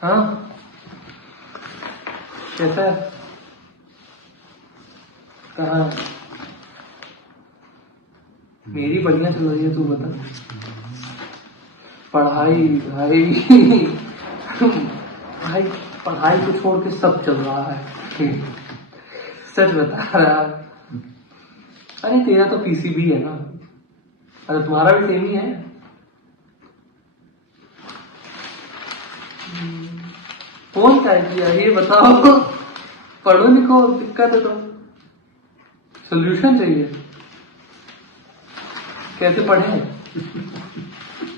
हाँ कैसा है? कहाँ है? मेरी बढ़िया चल रही है, तू बता। पढ़ाई भाई भाई पढ़ाई को छोड़ के सब चल रहा है। सच बता रहा। अरे तेरा तो पीसीबी है ना? अरे तुम्हारा भी सेम ही है। फोन क्या किया ये बताओ। पढ़ो लिखो, दिक्कत है तो सोल्यूशन चाहिए। कैसे पढ़े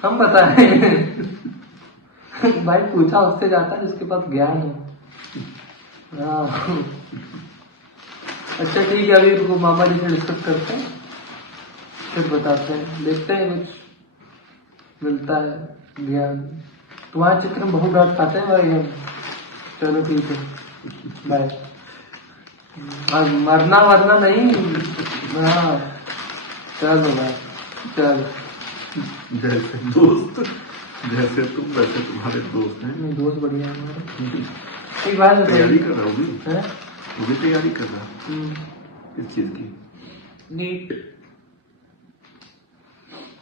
हम बताएं। भाई पूछा उससे जाता है जिसके पास ज्ञान है। हाँ। अच्छा ठीक है, अभी रुको मामा जी से डिस्कस करते हैं, फिर बताते हैं, देखते हैं कुछ मिलता है ज्ञान। तुम्हारे चित्र में बहुत डांट खाते हैं भाई हम। चलो ठीक है, बाय। मरना वरना नहीं। हाँ चलो भाई, चलो। जैसे दोस्त, जैसे तुम वैसे तुम्हारे दोस्त हैं। मेरे दोस्त बढ़िया है हमारे। एक बात तैयारी कर रहा हूँ है, वो भी तैयारी कर रहा। किस चीज की? नीट।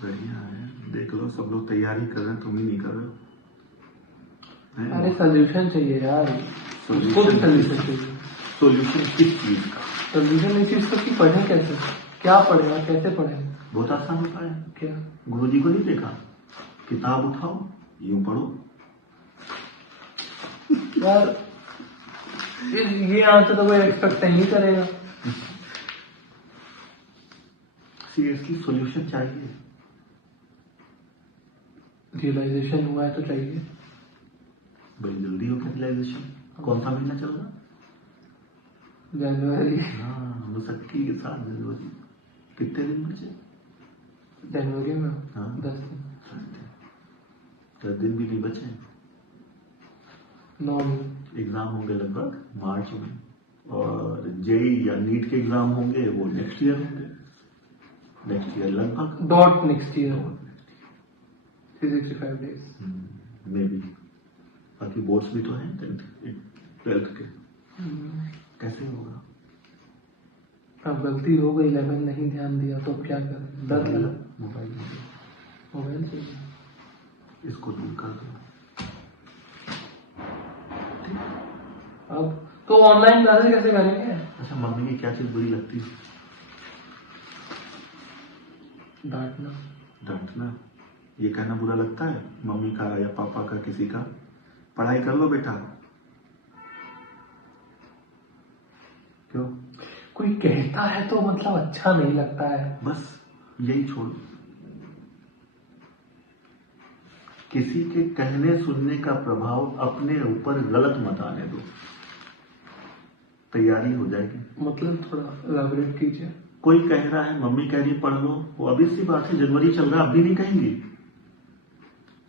बढ़िया है, देख लो सब लोग तैयारी कर रहे हैं, तुम ही नहीं कर रहे हो। अरे सोल्यूशन चाहिए यार, उसको भी सोल्यूशन चाहिए। सोल्यूशन किस चीज का? सोल्यूशन इस चीज को कि पढ़े कैसे, क्या पढ़े और कैसे पढ़े। बहुत आसान होता है। क्या? गुरुजी को नहीं देखा, किताब उठाओ यूं पढ़ो। यार ये आंसर तो कोई एक्सपेक्ट नहीं करेगा। सीरियसली सॉल्यूशन चाहिए। रियलाइजेशन हुआ है तो चाहिए। बड़ी जल्दी हो गया रियलाइजेशन। कौन सा महीना चल रहा? जनवरी। हाँ मुसक्की के साथ जनवरी। कितने दिन बचे? जनवरी में हाँ 10 दिन। 10 दिन भी नहीं बचे। 9 दिन। एग्जाम होंगे लगभग मार्च में, और जेई या नीट के एग्जाम होंगे वो नेक्स्ट ईयर होंगे। नेक्स्ट ईयर लगभग dot next year 365 days may be. बाकी बोर्ड्स भी तो हैं 12th के। कैसे होगा? अब गलती हो गई, लेवल नहीं ध्यान दिया तो क्या करें। डर लगा। मोबाइल चाहिए, इसको दूर कर दो। अब तो ऑनलाइन क्लासेस कैसे करेंगे? अच्छा मम्मी की क्या चीज बुरी लगती है? डांटना। डांटना? ये कहना बुरा लगता है मम्मी का या पापा का, किसी का? पढ़ाई कर लो बेटा। क्यों? कोई कहता है तो मतलब अच्छा नहीं लगता है। बस यही छोड़ो। किसी के कहने सुनने का प्रभाव अपने ऊपर गलत मत आने दो, तैयारी हो जाएगी। मतलब थोड़ा इलैबोरेट कीजिए। कोई कह रहा है, मम्मी कह रही पढ़ लो, वो अभी सी बात है, जनवरी चल रहा है, अभी नहीं कहेंगी।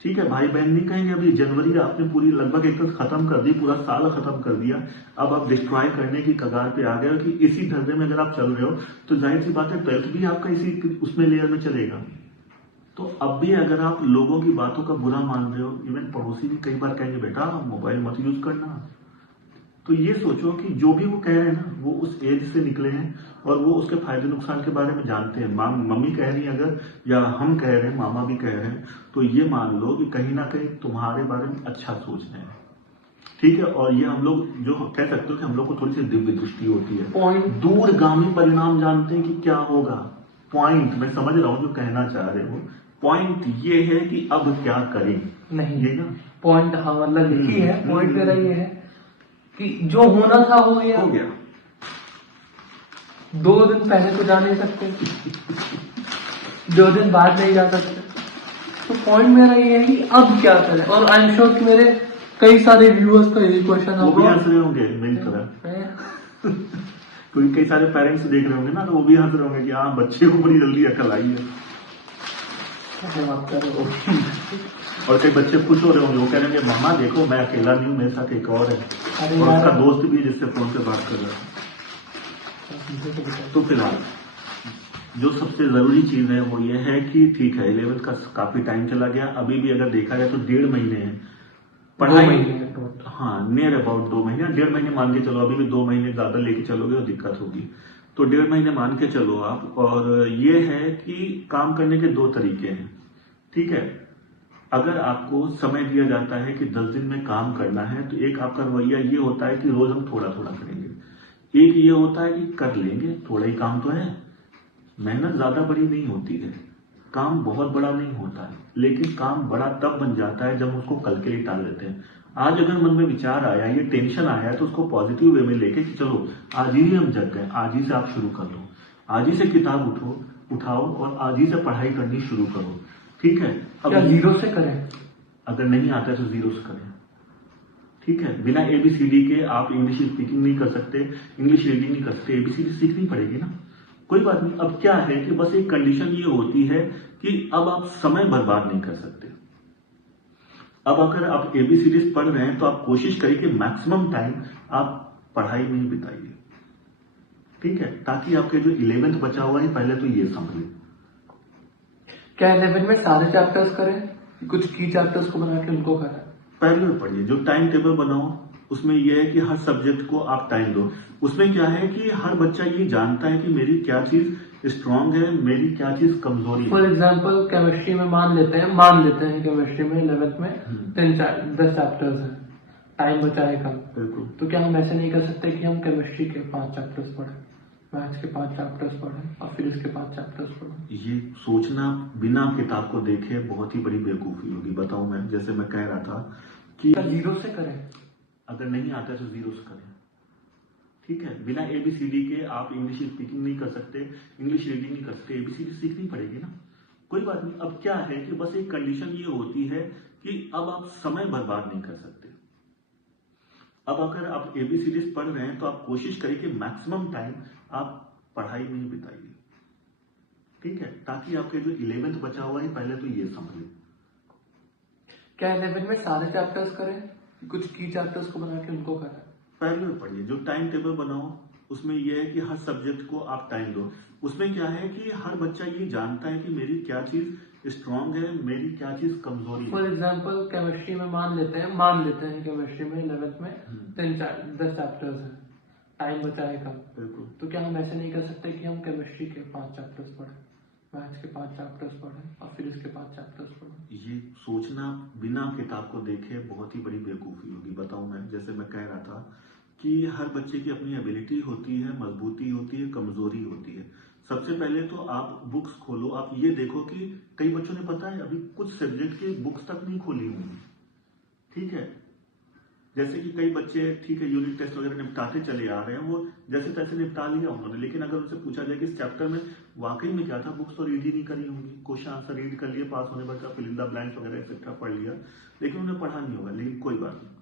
ठीक है, भाई बहन नहीं कहेंगे अभी। जनवरी आपने पूरी लगभग एक तरह खत्म कर दी, पूरा साल खत्म कर दिया। अब आप डिस्ट्रॉय करने की कगार पे आ गए हो कि इसी धंधे में अगर आप चल रहे हो तो जाहिर सी बात है 12th भी आपका इसी उसमें लेयर में चलेगा। तो अब भी अगर आप लोगों की बातों का बुरा मान रहे हो, इवन पड़ोसी भी कई बार कहेंगे बेटा मोबाइल मत यूज करना, तो ये सोचो कि जो भी वो कह रहे हैं ना, वो उस एज से निकले हैं और वो उसके फायदे नुकसान के बारे में जानते हैं। मम्मी कह रही है अगर, या हम कह रहे हैं, मामा भी कह रहे हैं, तो ये मान लो कि कहीं ना कहीं तुम्हारे बारे में अच्छा सोच रहे हैं। ठीक है, और ये हम लोग जो कह सकते हो कि हम लोग को थोड़ी सी दिव्य दृष्टि होती है, दूरगामी परिणाम जानते हैं कि क्या होगा। पॉइंट मैं समझ रहा हूं जो कहना चाह रहे हो, पॉइंट ये है कि अब क्या करें। नहीं ये ना पॉइंट, हाँ मतलब लिखी है। पॉइंट मेरा ये है कि जो होना था हो गया। 2 दिन पहले तो जा नहीं सकते, 2 दिन बाद नहीं जा सकते। तो पॉइंट मेरा ये है कि अब क्या करें। और आई एम श्योर कि मेरे कई सारे व्यूअर्स का यही क्वेश्चन वो भी हंस रहे होंगे मेरी तरह। क्योंकि कई सारे पेरेंट्स देख रहे होंगे ना, तो वो भी हंस रहे होंगे कि हाँ बच्चे को बड़ी जल्दी अकल आई है। और कई बच्चे खुश हो रहे होंगे, वो कह रहे होंगे मामा देखो मैं अकेला नहीं हूँ, मेरे साथ एक और है, और उसका दोस्त भी जिससे फोन पे बात कर रहा है। तो फिलहाल जो सबसे जरूरी चीज है वो ये है कि ठीक है 11th का काफी टाइम चला गया, अभी भी अगर देखा जाए तो 1.5 महीने हैं। पढ़ाई 2 महीने about। हाँ नियर अबाउट 2 महीने, 1.5 महीने मान के चलो, अभी भी 2 महीने ज्यादा लेके चलोगे तो दिक्कत होगी, तो 1.5 महीने मान के चलो आप। और ये है कि काम करने के 2 तरीके हैं, ठीक है। अगर आपको समय दिया जाता है कि 10 दिन में काम करना है, तो एक आपका रवैया ये होता है कि रोज हम थोड़ा थोड़ा करेंगे। एक ये होता है कि कर लेंगे, थोड़ा ही काम तो है, मेहनत ज्यादा बड़ी नहीं होती है, काम बहुत बड़ा नहीं होता है, लेकिन काम बड़ा तब बन जाता है जब उसको कल के लिए टाल देते हैं। आज अगर मन में विचार आया, ये टेंशन आया, तो उसको पॉजिटिव वे में लेके कि चलो आज ही हम जग गए, आज ही से आप शुरू कर लो, आज ही से किताब उठाओ और आज ही से पढ़ाई करनी शुरू करो, ठीक है। अब क्या 0 से करें? अगर नहीं आता है तो 0 से करें, ठीक है। बिना ABCD के आप इंग्लिश स्पीकिंग नहीं कर सकते, इंग्लिश रीडिंग नहीं कर सकते, ABCD सीखनी पड़ेगी ना, कोई बात नहीं। अब क्या है कि बस एक कंडीशन ये होती है कि अब आप समय बर्बाद नहीं कर सकते। अब अगर आप ABCD पढ़ रहे हैं तो आप कोशिश करिए कि मैक्सिमम टाइम आप पढ़ाई में ही बिताइए, ठीक है, ताकि आपके जो 11th बचा हुआ है पहले तो ये समझिए। क्या 11 में सारे चैप्टर्स करें, कुछ की चैप्टर्स को बना के उनको करें? पैरेलल पढ़िए, जो टाइम टेबल बनाओ उसमें यह है कि हर सब्जेक्ट को आप टाइम दो। उसमें क्या है कि हर बच्चा ये जानता है कि मेरी क्या चीज स्ट्रांग है, मेरी क्या चीज कमजोरी है। फॉर एग्जाम्पल केमिस्ट्री में मान लेते हैं केमिस्ट्री में 11th में 10 चैप्टर्स हैं, टाइम बचा है कम, बिल्कुल। तो क्या हम ऐसे नहीं कर सकते कि हम केमिस्ट्री के 5 चैप्टर्स पढ़ें, मैथ्स के 5 चैप्टर्स पढ़ें और फिर इसके 5 चैप्टर्स पढ़ें? ये सोचना बिना किताब को देखे बहुत ही बड़ी बेवकूफी होगी, बताऊं मैं, जैसे मैं कह रहा था कि 0 से करें? अगर नहीं आता है तो 0 से करें, ठीक है। बिना ABCD के आप इंग्लिश स्पीकिंग नहीं कर सकते, इंग्लिश रीडिंग नहीं कर सकते, ABCD सीखनी पड़ेगी ना, कोई बात नहीं। अब क्या है कि बस एक कंडीशन ये होती है कि अब आप समय बर्बाद नहीं कर सकते। अब अगर आप ABCD पढ़ रहे हैं तो आप कोशिश करिए कि मैक्सिमम टाइम आप पढ़ाई में ही बिताइए, ठीक है, ताकि आपके जो 11th बचा हुआ है पहले तो ये समझिए। क्या 11 में सारे चैप्टर्स करें, कुछ की चैप्टर्स को बना के उनको करें? पैरेलल पढ़िए, जो टाइम टेबल बनाओ उसमें यह है कि हर सब्जेक्ट को आप टाइम दो। उसमें क्या है कि हर बच्चा ये जानता है कि मेरी क्या चीज स्ट्रांग है, मेरी क्या चीज कमजोरी है। फॉर एग्जाम्पल केमिस्ट्री में मान लेते हैं केमिस्ट्री में 11th में 10 चैप्टर्स हैं, टाइम बचा है कम, बिल्कुल। तो क्या हम ऐसे नहीं कर सकते कि हम केमिस्ट्री के 5 चैप्टर्स पढ़ें, मैथ्स के 5 चैप्टर्स पढ़ें और फिर इसके 5 चैप्टर्स पढ़ें? ये सोचना बिना किताब को देखे बहुत ही बड़ी बेवकूफी होगी, बताऊं मैं, जैसे मैं कह रहा था कि हर बच्चे की अपनी एबिलिटी होती है, मजबूती होती है, कमजोरी होती है। सबसे पहले तो आप बुक्स खोलो, आप ये देखो कि कई बच्चों ने, पता है, अभी कुछ सब्जेक्ट की बुक्स तक नहीं खोली हुई, ठीक है। जैसे कि कई बच्चे, ठीक है, यूनिट टेस्ट वगैरह निपटाते चले आ रहे हैं, वो जैसे तैसे निपटा लिया उन्होंने, लेकिन अगर उनसे पूछा जाए कि इस चैप्टर में वाकई में क्या था, बुक्स तो रीड ही नहीं करी होंगी, क्वेश्चन आंसर रीड कर लिए, पास होने पर फिल इन द ब्लैंक्स वगैरह एक्सेट्रा पढ़ लिया, लेकिन उन्हें पढ़ा नहीं होगा, लेकिन कोई बात नहीं,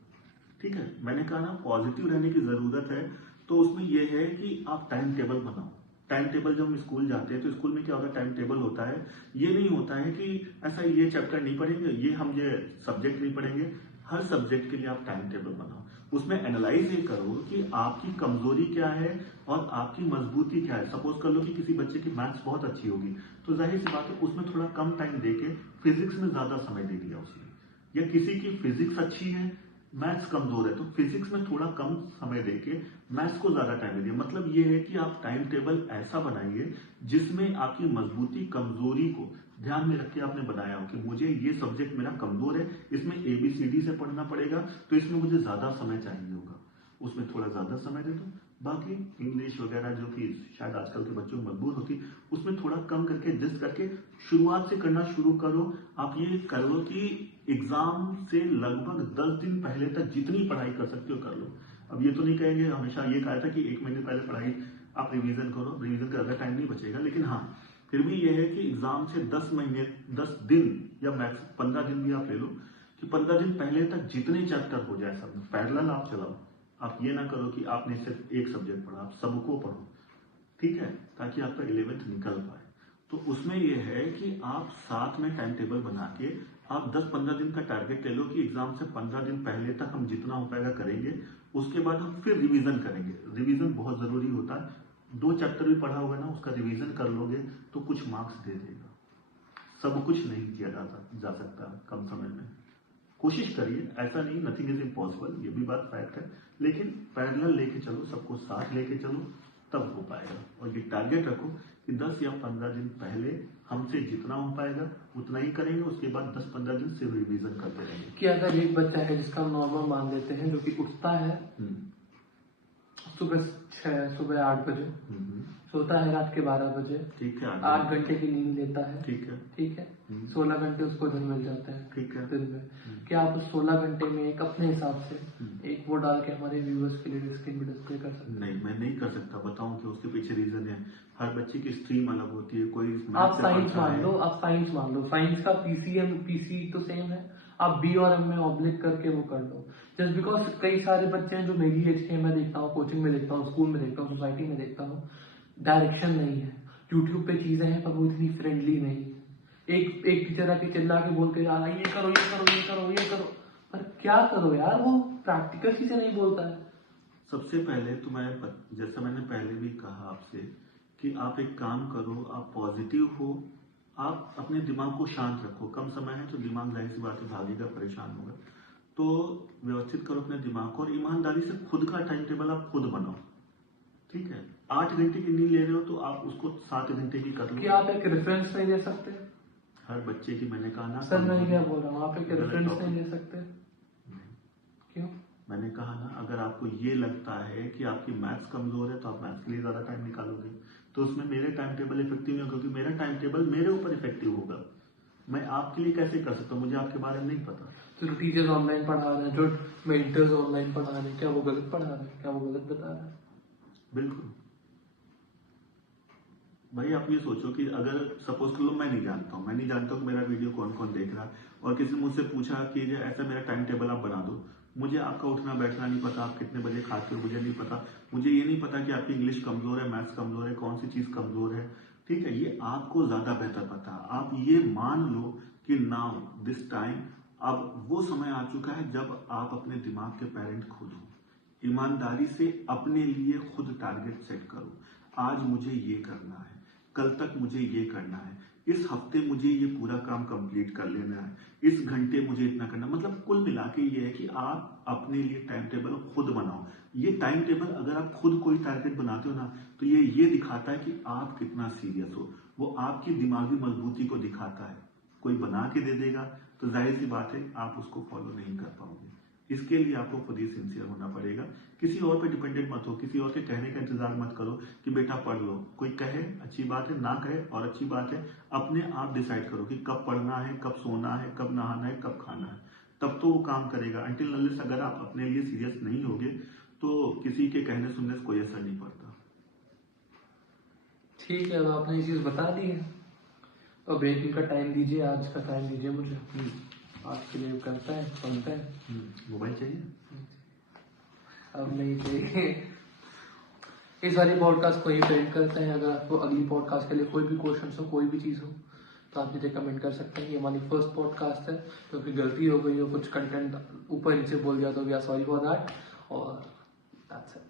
ठीक है। मैंने कहा ना पॉजिटिव रहने की जरूरत है, तो उसमें यह है कि आप टाइम टेबल बनाओ। टाइम टेबल जब हम स्कूल जाते हैं तो स्कूल में क्या होता है, टाइम टेबल होता है, ये नहीं होता है कि ऐसा ये चैप्टर नहीं पढ़ेंगे, ये सब्जेक्ट नहीं पढ़ेंगे, हर सब्जेक्ट के लिए आप टाइम टेबल बनाओ। उसमें एनालाइज ये करो कि आपकी कमजोरी क्या है और आपकी मजबूती क्या है। सपोज कर लो कि किसी बच्चे की मैथ्स बहुत अच्छी होगी, तो जाहिर सी बात है उसमें थोड़ा कम टाइम देके फिजिक्स में ज्यादा समय दे दिया उसने, या किसी की फिजिक्स अच्छी है, मैथ्स कमजोर है, तो फिजिक्स में थोड़ा कम समय देके मैथ्स को ज्यादा टाइम दे दिया। मतलब ये है कि आप टाइम टेबल ऐसा बनाइए जिसमें आपकी मजबूती कमजोरी को ध्यान में रख के आपने बनाया हो कि मुझे ये सब्जेक्ट मेरा कमजोर है, इसमें ABCD से पढ़ना पड़ेगा, तो इसमें मुझे ज्यादा समय चाहिए होगा, उसमें थोड़ा ज्यादा समय दे दो। बाकी इंग्लिश वगैरह जो कि शायद आजकल के बच्चों को मजबूर होती, उसमें थोड़ा कम करके एडजस्ट करके शुरुआत से करना शुरू करो। आप ये करो कि एग्जाम से लगभग 10 दिन पहले तक जितनी पढ़ाई कर सकते हो कर लो। अब ये तो नहीं कहेंगे, हमेशा ये कहा था कि 1 महीने पहले पढ़ाई आप रिवीजन करो, रिवीजन का ज्यादा टाइम नहीं बचेगा, लेकिन हाँ फिर भी ये है कि एग्जाम से 10 दिन या मैक्स 15 दिन भी आप ले लो, कि 15 दिन पहले तक जितने चैप्टर हो जाए सब पैरेलल आप चलाओ। आप ये ना करो कि आपने सिर्फ एक सब्जेक्ट पढ़ा, आप सबको पढ़ो, ठीक है, ताकि आपका 11th निकल पाए। तो उसमें यह है कि आप साथ में टाइम टेबल बना के आप 10-15 दिन का टारगेट ले लो कि एग्जाम से 15 दिन पहले तक हम जितना हो पाएगा करेंगे, उसके बाद हम फिर रिवीजन करेंगे। रिवीजन बहुत जरूरी होता है, 2 चैप्टर भी पढ़ा होगा ना, उसका रिवीजन कर लोगे तो कुछ मार्क्स दे देगा। सब कुछ नहीं किया जा सकता कम समय में। कोशिश करिए, ऐसा नहीं, नथिंग इज इम्पॉसिबल, ये भी बात फैक्ट है, लेकिन पैरेलल लेके चलो, सबको साथ लेके चलो, तब हो पाएगा। और ये टारगेट रखो कि 10 या 15 दिन पहले हमसे जितना हो पाएगा उतना ही करेंगे, उसके बाद 10-15 दिन सिर्फ रिवीजन करते रहेंगे। कि अगर एक बच्चा है जिसका हम नॉर्मल मान लेते हैं, जो कि उठता है सुबह 6 सुबह 8 बजे, सोता है रात के 12 बजे, ठीक है, 8 घंटे की नींद लेता है, ठीक है, ठीक है, 16 घंटे उसको दिन मिल जाते हैं, ठीक है, दिन में। क्या आप उस 16 घंटे में एक अपने हिसाब से एक वो डाल के हमारे व्यूअर्स के लिए स्क्रीन पे डिस्प्ले कर सकते हैं? नहीं, मैं नहीं कर सकता, बताऊं कि उसके पीछे रीजन है। हर बच्चे की स्ट्रीम अलग होती है, कोई आप साइंस मान लो, आप साइंस मान लो, साइंस का पीसी तो सेम है, आप बी और एम में ऑब्लिक करके वो कर लो। जस्ट बिकॉज कई सारे बच्चे हैं जो मेरी एज के, मैं देखता हूँ, कोचिंग में देखता हूँ, स्कूल में देखता हूँ, सोसाइटी में देखता हूँ, डायरेक्शन नहीं है। यूट्यूब पे चीजें हैं पर वो इतनी फ्रेंडली नहीं है। एक टीचर आके चिल्ला के बोल के जा रहा है, ये करो, ये करो, ये करो, ये करो, पर क्या करो यार, वो प्रैक्टिकल चीजें नहीं बोलता है। सबसे पहले तो मैं, जैसा मैंने पहले भी कहा आपसे, कि आप एक काम करो, आप पॉजिटिव हो, आप अपने दिमाग को शांत रखो। कम समय है तो दिमाग जाहिर सी बात है भागेगा, परेशान होगा, तो व्यवस्थित करो अपने दिमाग को और ईमानदारी से खुद का टाइम टेबल आप खुद बनाओ, ठीक है। 8 घंटे की नींद ले रहे हो तो आप उसको 7 घंटे की कर लो। क्या आप एक रेफरेंस नहीं दे सकते? हर बच्चे की, मैंने कहा ना सर मैं क्या बोल रहा हूँ, आप एक रेफरेंस नहीं दे सकते? क्यों? मैंने कहा ना, अगर आपको ये लगता है कि आपकी मैथ्स कमजोर है तो आप मैथ्स के लिए ज्यादा टाइम निकालोगे, तो उसमें मेरे टाइम टेबल इफेक्टिव नहीं होगा, क्योंकि मेरा टाइम टेबल मेरे ऊपर इफेक्टिव होगा। मैं आपके लिए कैसे कर सकता हूँ, मुझे आपके बारे में नहीं पता। तो टीचर्स ऑनलाइन पढ़ा रहे हैं, जो मेंटर्स ऑनलाइन पढ़ा रहे हैं, क्या वो गलत पढ़ा रहे हैं? क्या वो गलत बता रहे हैं? बिल्कुल भाई, आप ये सोचो कि अगर सपोज कर लो मैं नहीं जानता हूँ कि मेरा वीडियो कौन कौन देख रहा है, और किसी ने मुझसे पूछा कि ये ऐसा मेरा टाइम टेबल आप बना दो। मुझे आपका उठना बैठना नहीं पता, आप कितने बजे खाते हो मुझे नहीं पता, मुझे ये नहीं पता कि आपकी इंग्लिश कमजोर है, मैथ्स कमजोर है, कौन सी चीज कमजोर है, ठीक है, ये आपको ज्यादा बेहतर पता है। आप ये मान लो कि नाउ दिस टाइम, अब वो समय आ चुका है जब आप अपने दिमाग के पेरेंट खुद हो। ईमानदारी से अपने लिए खुद टारगेट सेट करो। आज मुझे ये करना है, कल तक मुझे ये करना है, इस हफ्ते मुझे ये पूरा काम कंप्लीट कर लेना है, इस घंटे मुझे इतना करना, मतलब कुल मिला के ये है कि आप अपने लिए टाइम टेबल खुद बनाओ। ये टाइम टेबल अगर आप खुद कोई टारगेट बनाते हो ना, तो ये दिखाता है कि आप कितना सीरियस हो, वो आपकी दिमागी मजबूती को दिखाता है। कोई बना के दे देगा तो जाहिर सी बात है आप उसको फॉलो नहीं कर पाओगे। इसके लिए आपको खुद ही सिंसियर होना पड़ेगा। किसी और पे डिपेंडेंट मत हो, किसी और के कहने का इंतजार मत करो कि बेटा पढ़ लो। कोई कहे अच्छी बात है, ना कहे और अच्छी बात है, अपने आप डिसाइड करो कि कब पढ़ना है, कब सोना है, कब नहाना है, कब खाना है, तब तो वो काम करेगा। अनटिल अनलेस अगर आप अपने लिए सीरियस नहीं होगे तो किसी के कहने सुनने से कोई असर नहीं पड़ता। ठीक है, अब आपने ये चीज बता दी है, तो ब्रेकिंग का टाइम दीजिए, आज का टाइम दीजिए मुझे। आज के लिए करता है, सुनते हैं। मोबाइल चाहिए? अब नहीं चाहिए। इस वाली पॉडकास्ट को ही पेंट करते हैं। अगर आपको अगली पॉडकास्ट के लिए कोई भी क्वेश्चन हो, कोई भी चीज हो, तो आप नीचे कमेंट कर सकते हैं। ये हमारी फर्स्ट पॉडकास्ट है, क्योंकि गलती हो गई हो, कुछ कंटेंट ऊपर नीचे बोल दिया तो we are sorry for that, और दैट्स इट।